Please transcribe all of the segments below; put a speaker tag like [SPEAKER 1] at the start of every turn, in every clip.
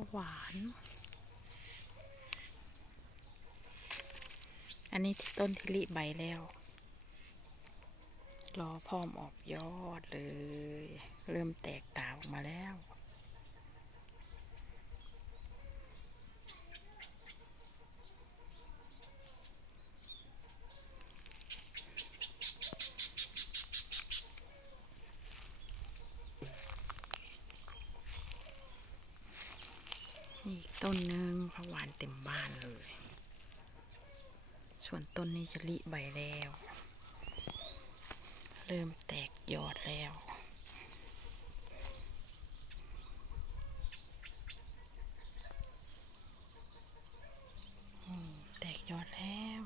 [SPEAKER 1] ผักหวาน อันนี้ที่ต้นทิลิใบแล้ว รอพร้อมออกยอดเลย เริ่มแตกตาออกมาแล้ว นี่อีกต้นหนึ่งผักหวานเต็มบ้านเลย ส่วนต้นนี้จะริใบแล้ว เริ่มแตกยอดแล้ว อืมแตกยอดแล้ว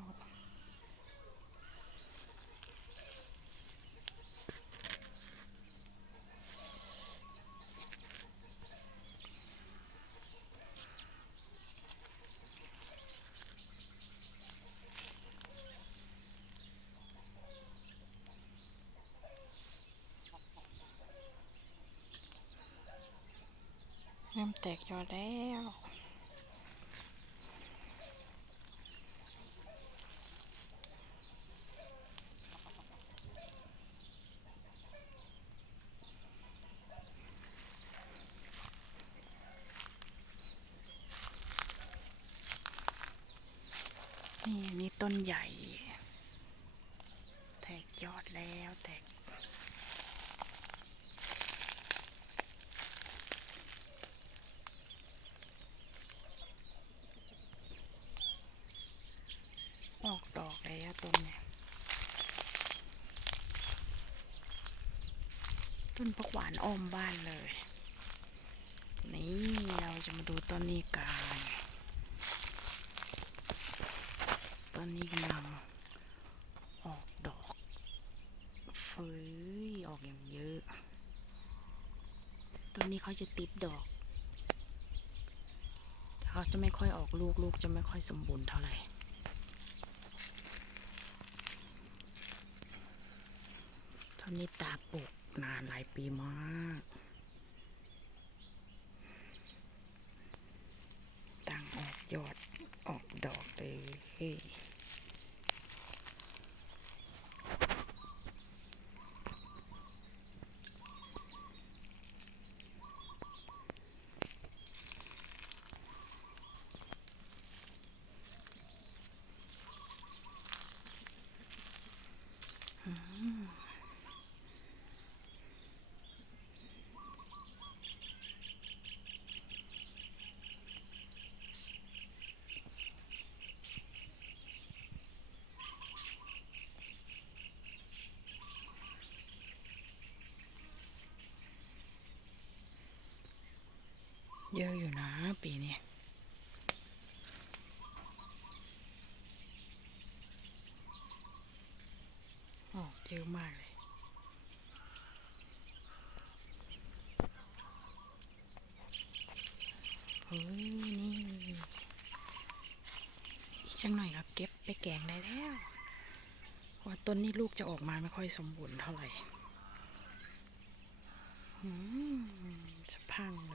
[SPEAKER 1] เริ่ม แตกยอดแล้วนี่นี่ต้นใหญ่ แตกยอดแล้วแตก ออกด อกแล้วต้นเนี่ยต้นผักหวานอ้อมบ้านเลย นี่เราจะมาดูต้นนี้กันต้นนี้กำลังออกดอกเฟ้ยออกอย่างเยอะต้นนี้เขาจะติดดอกเขาจะไม่ค่อยออกลูกลูกจะไม่ค่อยสมบูรณ์เท่าไหร่ ต้นนี้ตาปลูกนานหลายปีมาก ตั้งออกยอดออกดอกเลยเยอะอยู่นะปีนี้ ออก เยอะมากเลยเฮ้ยนี่ อีกจังหน่อยครับ เก็บไปแกงได้แล้วว่าต้นนี้ลูกจะออกมาไม่ค่อยสมบูรณ์เท่าไหร่อืมสะพังเลย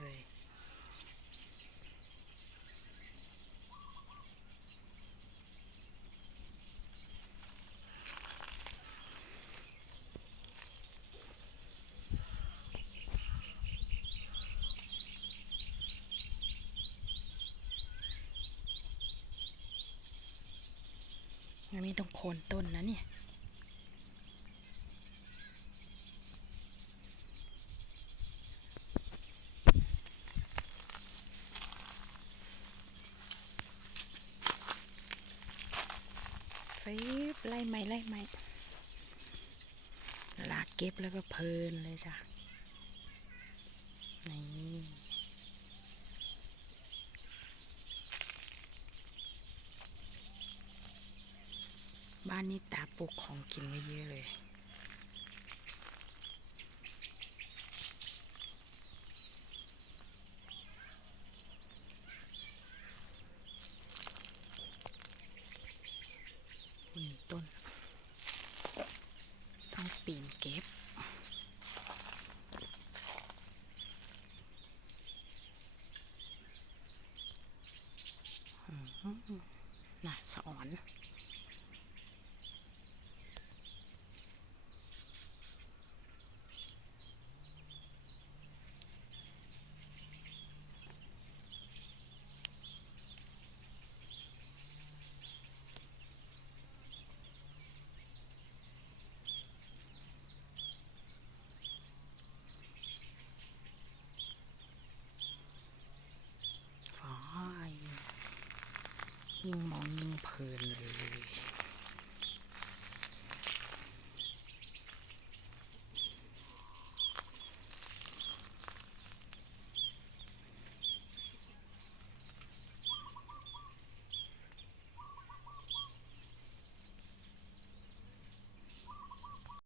[SPEAKER 1] อันนี้ต้องโคนต้นนะเนี่ยฟีบไล่ไหมไล่ไหมลากเก็บแล้วก็เพลินเลยจ้ะ นี่ บ้านนี้ตาปลูกของกินไว้เยอะเลย มีต้น ต้องปีนเก็บน่าสอน ยิ่งมองยิ่งเพลินเลย